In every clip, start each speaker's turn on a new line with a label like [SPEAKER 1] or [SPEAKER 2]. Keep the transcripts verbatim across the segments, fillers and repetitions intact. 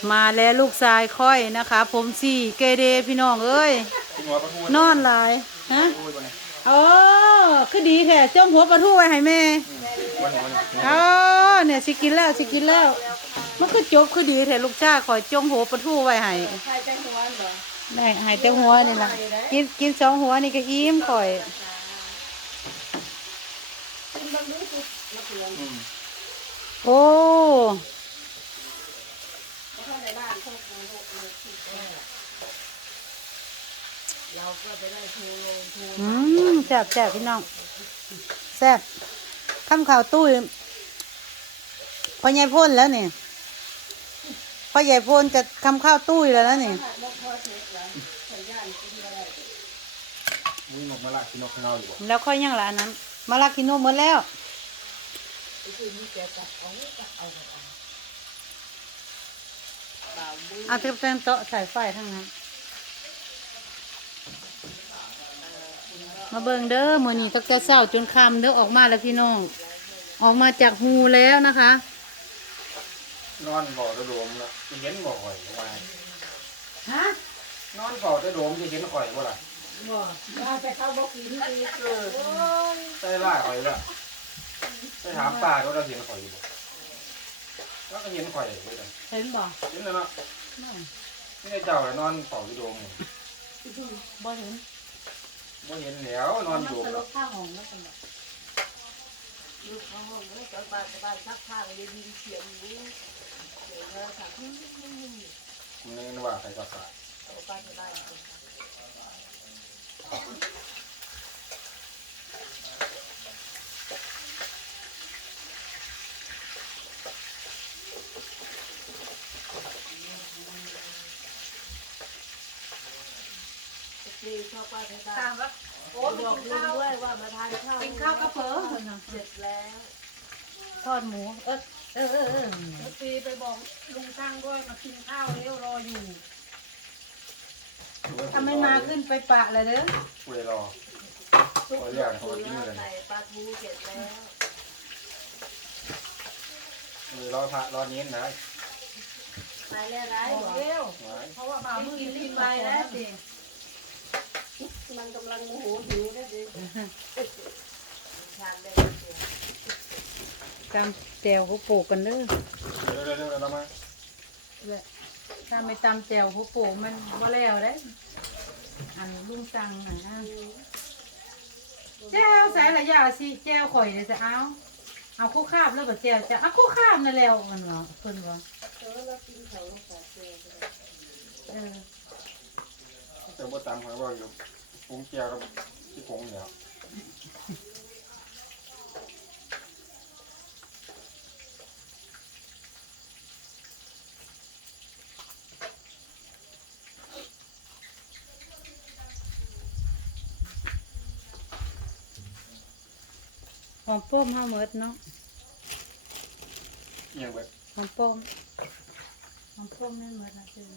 [SPEAKER 1] มาแล้วลูกชายค่อยนะคะผมสี่เกเรพี่น้องเอ้ยนอนหลายฮะอ๋อคือดีแท้จ้องหัวปลาทูไว้ให้แม่อ๋อเนี่ยสิกินแล้วสิกินแล้วมันคือจบคือดีแท้ลูกชายคอยจ้องหัวปลาทูไว้ให้ได้ให้แต่หัวนี่ล่ะกินกินสองหัวนี่ก็อิ่มข่อยโอ้อืมแซ่บแซ่บพี่น้องแซ่บข้ามข่าวตู้พ่อใหญ่พ่นแล้วนี่พ่อใหญ่พ่นจะทำข้าวตู้แล้วแล้วนี่แล้วค่อยยังละอันนั้นมาลากินนมหมดแล้วเอาเต็มเต็มโต๊ะใส่ไฟทั้งนั้นมาเบิ่งเด้อมื้อนี้ตั้งแต่เช้าจนค่ำเด้อออกมาแล้วพี่น้องออกมาจากหูแล้วนะคะ
[SPEAKER 2] นอนบ่อจะโดมละจะเห็นบ่อข่อยว่า
[SPEAKER 1] ฮะ
[SPEAKER 2] นอนบ่อจะโดมจะเห็นข่อยว่าล่ะ
[SPEAKER 1] บ่ว่าแต่เขาบ่กินดีเกิน
[SPEAKER 2] ใส่ล่าข่อยละไปถามป้าเขาเราเห็นข่อยอยู่บ่แล้วก็เห็นข่อยเลยกัน
[SPEAKER 1] เห็นบ่
[SPEAKER 2] เห็นแล้วเนาะนี่ไอ้เจ้าเลยนอนบ่อจะโดม
[SPEAKER 1] บ่เห็น
[SPEAKER 2] บ่เห็นแล้วนอนอยู่
[SPEAKER 1] รถข้างห้องแล้วกันบ่
[SPEAKER 3] ลูกเขาห้องแล้วจอดบ้านบ้านซักผ้าก็ได้ยินเสียงอยู่เสียงโทรศัพท์
[SPEAKER 2] มึงนึกว่าใครก็สาย
[SPEAKER 3] เอาบ้านไปบ้านดีชอบบ้านไปบ้านโอ้บอกลุงด้วยว่ามาทานข้าว
[SPEAKER 1] กินข้าวกระเพาะ
[SPEAKER 3] เสร็จแล้ว
[SPEAKER 1] ทอดหมูเออเออเออเออ
[SPEAKER 3] ตีไปบอกลุงตั้งด้วยมากินข้าวแล้วรออยู่
[SPEAKER 1] ถ้าไม่มาขึ้นไปปะเลยเด้อ
[SPEAKER 2] คุยรอ
[SPEAKER 3] ซุปเลือดคุยแล้วใส่ปลาทูเสร็จแล้ว
[SPEAKER 2] เลยรอพระรอเน้นนะ
[SPEAKER 3] ไปแล้วไรเร็วเพราะว่าบ่าวมึงกินรีบไปแล้วสิมันกำลังโมโหหิวนะดิทานได้
[SPEAKER 1] ตำแจวเขาโปกกันเด้อ
[SPEAKER 2] เร็วเร็วเร็วเรามา
[SPEAKER 1] ถ้าไม่ตำแจวเขาโปกมันบ่แล้วได้อันลุงตังอ่ะแจวใส่ละยาสิแจวข่อยเลยจะเอาเอาคู่คาบแล้วก็แจวจะเอาคู่คาบนั่นแล้วมันเหรอเพิ่นว่า
[SPEAKER 3] เออเรากินเขาขอแจว
[SPEAKER 1] เออ
[SPEAKER 2] แต่ว่าตามเขาว่าอยู่ปุ้งเจียวกับที่ผงเนี่ย
[SPEAKER 1] หอมป้อมเฮาเมิดเนาะ
[SPEAKER 2] ยังแบบ
[SPEAKER 1] หอมป้อมหอมป้อมนี่เมิดนะคือ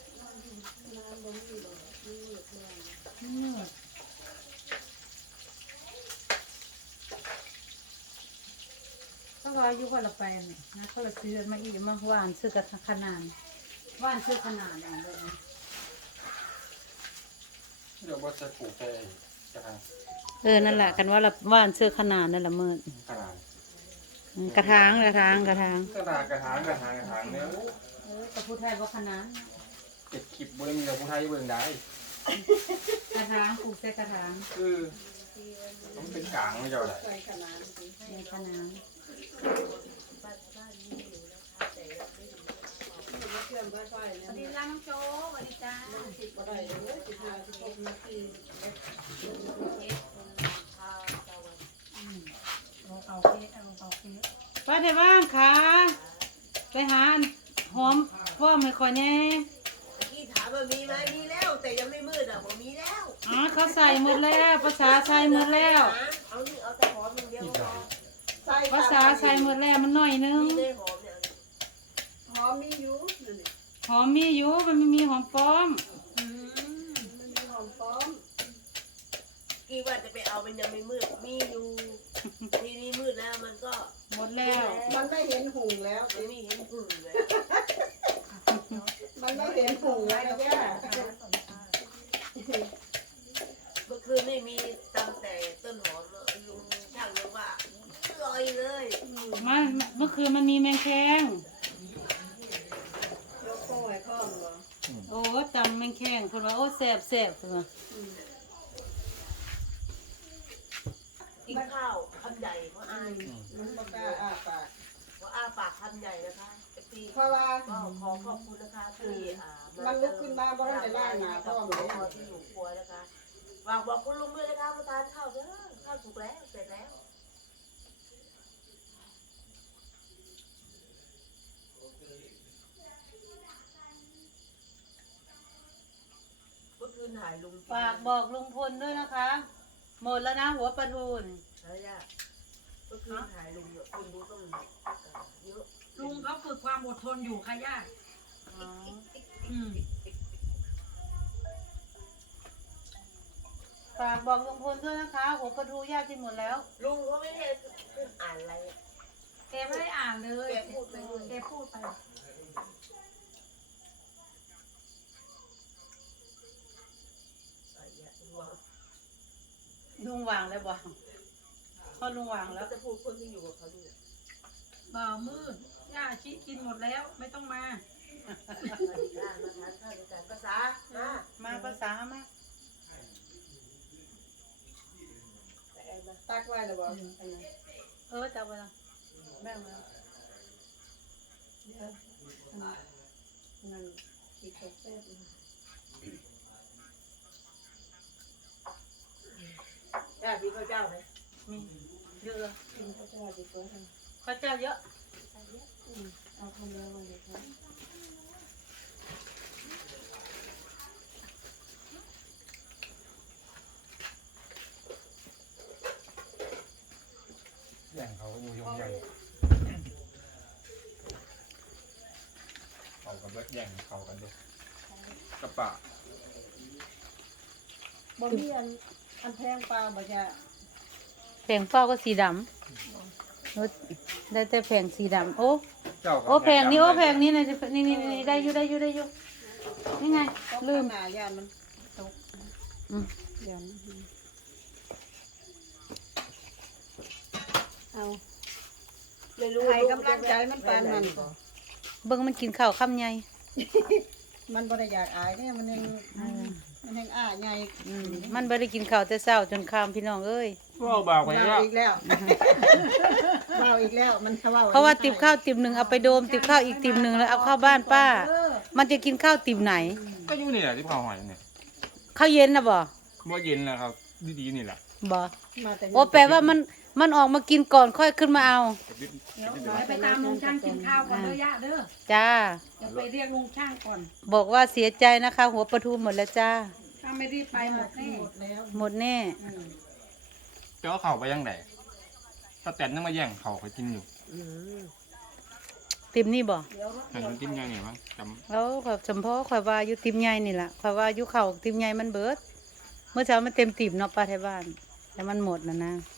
[SPEAKER 1] ก็ว่าอยู่คนละแปลงนะคนละซื้อมาอีกมาหวานซื้อกับขนาดหวานซื้อขนาดอย่างเลยนะ
[SPEAKER 2] เดี๋ยวว่าจะปลูกแค่กระถาง
[SPEAKER 1] เออนั่นแหละกันว่าละหวานซื้อขนาดนั่นแหละเมิด
[SPEAKER 2] ขนาด
[SPEAKER 1] กระถางกระถางกระถาง
[SPEAKER 2] กระถางกระถางกระถางกระถางเนี่ย
[SPEAKER 1] เออกระพูไทยว่าขนาด
[SPEAKER 2] เก็บคลิปเบิ้งกับผู้ไทยเบิ้งได้
[SPEAKER 1] กระถางปลูกใส่กระถาง
[SPEAKER 2] คือต้องเป็นกลางไม่เจ้าได้
[SPEAKER 1] ในขนาด
[SPEAKER 3] วันนี้ล้างโจ๊กวันนี้จ้าสิบอะไรเลยสิบห้าสิบหกนาที
[SPEAKER 1] เอาเค้กเอาเอาเค้กไปได้บ้างค่ะไปหาหอมว่าไม่ค่อยแน่
[SPEAKER 3] ที่ถามว่ามีไหมมีแล้วแต่ยังไม่มืดอ่ะผมมีแล้ว
[SPEAKER 1] อ๋อเขาใส่หมดแล้วภาษาใส่หมดแล้ว
[SPEAKER 3] เอานี่เอาแต่หอมอย่างเดียว
[SPEAKER 1] ภาษาใส่หมดแล้วมันหน่อยนึง
[SPEAKER 3] หอมมีอยู่
[SPEAKER 1] หอมมีอยู่มันไม่มีหอมป้อม
[SPEAKER 3] มันมีหอมป้อมกี่ว่าจะไปเอามันยังไม่มืดมีอยู่ทีนี้มืดแล้วมันก็
[SPEAKER 1] หมดแล้ว
[SPEAKER 3] มันไม่เห็นหุ่งแล้วมันไม่เห็นหุ่งแล้วเห็นหูแล้วย่า
[SPEAKER 4] เมื่อคืนไม่มีตำแต่ต้นหอมลุงช่างเลยว่าลอยเลย
[SPEAKER 1] มันเมื่อคืนมันมีแมงแคง
[SPEAKER 3] โลโก้ไอ้ข้องเหรอ
[SPEAKER 1] โอ้ตำแมงแคงคนว่าโอ้แสบแสบคนว่า
[SPEAKER 4] กินข้าวคำใหญ่เพราะอาย
[SPEAKER 3] มันบ่กล้าอ้าปาก
[SPEAKER 4] เพราะอ้าปากคำใหญ่นะคะพี่
[SPEAKER 3] เพราะว่า
[SPEAKER 4] ก็ขอขอบคุณนะคะที่อ่า
[SPEAKER 3] มั
[SPEAKER 4] มัน
[SPEAKER 3] ลุกขึ้นมาบ่ทันได้ล้างหน้าพร้อมเลย
[SPEAKER 4] ขอที่อยู่ครัวนะคะฝากบอกคุณลุงด้วยนะคะมาทานข้าวเด้อข้าวสุกแล้วเสร็จแล้วเมื่อคืนถ่ายลุง
[SPEAKER 1] ฝากบอกลุงพลด้วยนะคะ หมดแล้วนะหัวปลาทูน
[SPEAKER 4] อะไรอะเมื่อคืนถ่ายลุงเนี่ยคุณดูต้องเยอะ
[SPEAKER 5] ลุงเขาฝึกความอดทนอยู่ค่ะย่า
[SPEAKER 1] อ๋อ
[SPEAKER 5] อืม
[SPEAKER 1] ฝากบอกลุงพลด้วยนะคะ หัวปลาทูย่ากินหมดแล้ว
[SPEAKER 4] ลุงเขาไม่ได้ขึ้นอ่านอะไร
[SPEAKER 5] แกไม่ได้อ่านเลย
[SPEAKER 4] แกพูดไปเลย
[SPEAKER 5] แกพูดไป
[SPEAKER 4] อะไรอย่างเงี้ย
[SPEAKER 1] ลุงวางแล้วบอกพอลุงวาง
[SPEAKER 4] แล้
[SPEAKER 1] แล้ว ว
[SPEAKER 4] จะพูดคนที่อยู่กับเขาด้วย
[SPEAKER 5] บ่าวมืดย่าชิกินหมดแล้วไม่ต้องมา
[SPEAKER 4] มาที่บ้านมาทานข้าวด้วยกันภาษามา
[SPEAKER 1] มาภาษามา
[SPEAKER 4] แต่ไอ้มา
[SPEAKER 3] ตักไว้แล้วบ่อันนั้น
[SPEAKER 1] เออจับไปแล้วแม่มา
[SPEAKER 3] นั่นคิดกับแซ่บ
[SPEAKER 4] ได้พี่ข้าวเจ้าไหม
[SPEAKER 1] มีเยอะเลย
[SPEAKER 3] กินข้าวเจ้าดีกว่า
[SPEAKER 1] ข้าวเจ้าเยอะ
[SPEAKER 3] เอาคนเดียวเลยครับ
[SPEAKER 2] แย่งเขาอยู่ยงใหญ่เขากับเบิดแย่งเขากันด้วยกระปะ
[SPEAKER 3] บ่มีอันอันแพงปลาบ่จ้ะ
[SPEAKER 1] แผงเฝ้าก็สีดำโอ้ได้แต่แผงสีดำโอ้
[SPEAKER 2] เจ้า
[SPEAKER 1] โอ้แผงนี้โอ้แผงนี้นะนี่นี่นี่ได้อยู่ได้อยู่ได้อยู่นี่ไงลืม
[SPEAKER 3] หน้ายานมันตก
[SPEAKER 1] อืม
[SPEAKER 3] ยานเอา
[SPEAKER 4] ไม่รู้
[SPEAKER 3] ให้กำลังใจมันปานนั้นบ่
[SPEAKER 1] เบิ่งมันกินข้าวคำใหญ่
[SPEAKER 3] มันบ่ได้อยากอายเนี่ยมันยังมันยังอ้าใหญ่
[SPEAKER 1] อืมมันบ่ได้กินข้าวแต่เช้าจนค่ำพี่น้องเอ้ย
[SPEAKER 2] ก็บอกไป
[SPEAKER 3] เบา
[SPEAKER 2] แล้ว
[SPEAKER 3] อีกแล้วเบาอีกแล้วมันเว้า
[SPEAKER 1] เพราะว่าติบข้าวติบหนึ่งเอาไปโดมติบข้าวอีกติบหนึ่งแล้วเอาเข้าบ้านป้า มันจะกินข้าวติบไหน
[SPEAKER 2] ก็อยู่นี่แหละที่เขาหอยเนี่ย
[SPEAKER 1] ข้าวเย็นนะบ่
[SPEAKER 2] เมื่อเย็นนะครับดีๆนี่แหละ
[SPEAKER 1] บ่
[SPEAKER 3] มาแต่
[SPEAKER 1] โอ้แปลว่ามันมันออกมากินก่อนค่อยขึ้นมาเอา
[SPEAKER 5] เดี๋ยวไปตามลุงช่างกินข้าวก่อนเด้อย่าเด้อ
[SPEAKER 1] จ้า
[SPEAKER 5] เดี๋ยวไปเรียกลุงช่างก่อน
[SPEAKER 1] บอกว่าเสียใจนะคะ หัวปลาทูหมดแล้วจ้า
[SPEAKER 5] ถ้าไม่รีบไปหมดแน่
[SPEAKER 3] หมดแล้ว
[SPEAKER 1] หมดแน่
[SPEAKER 2] เจ้าเขาไปยังไงถ้าแตนนั่งมาแย่งเขาเขากินอยู่
[SPEAKER 1] ติมนี่บ่
[SPEAKER 2] แต่มันกินยังไงมั้งจ
[SPEAKER 1] แล้วข่อยจำเพาะข่อยว่าอยู่ติมใหญ่นี่ล่ะข่อยว่าอยู่เข้าติมใหญ่มันเบิด เมื่อเช้ามันเต็มติมเนาะป้าไทยบ้านแต่มันหมดนะนะ
[SPEAKER 2] ำ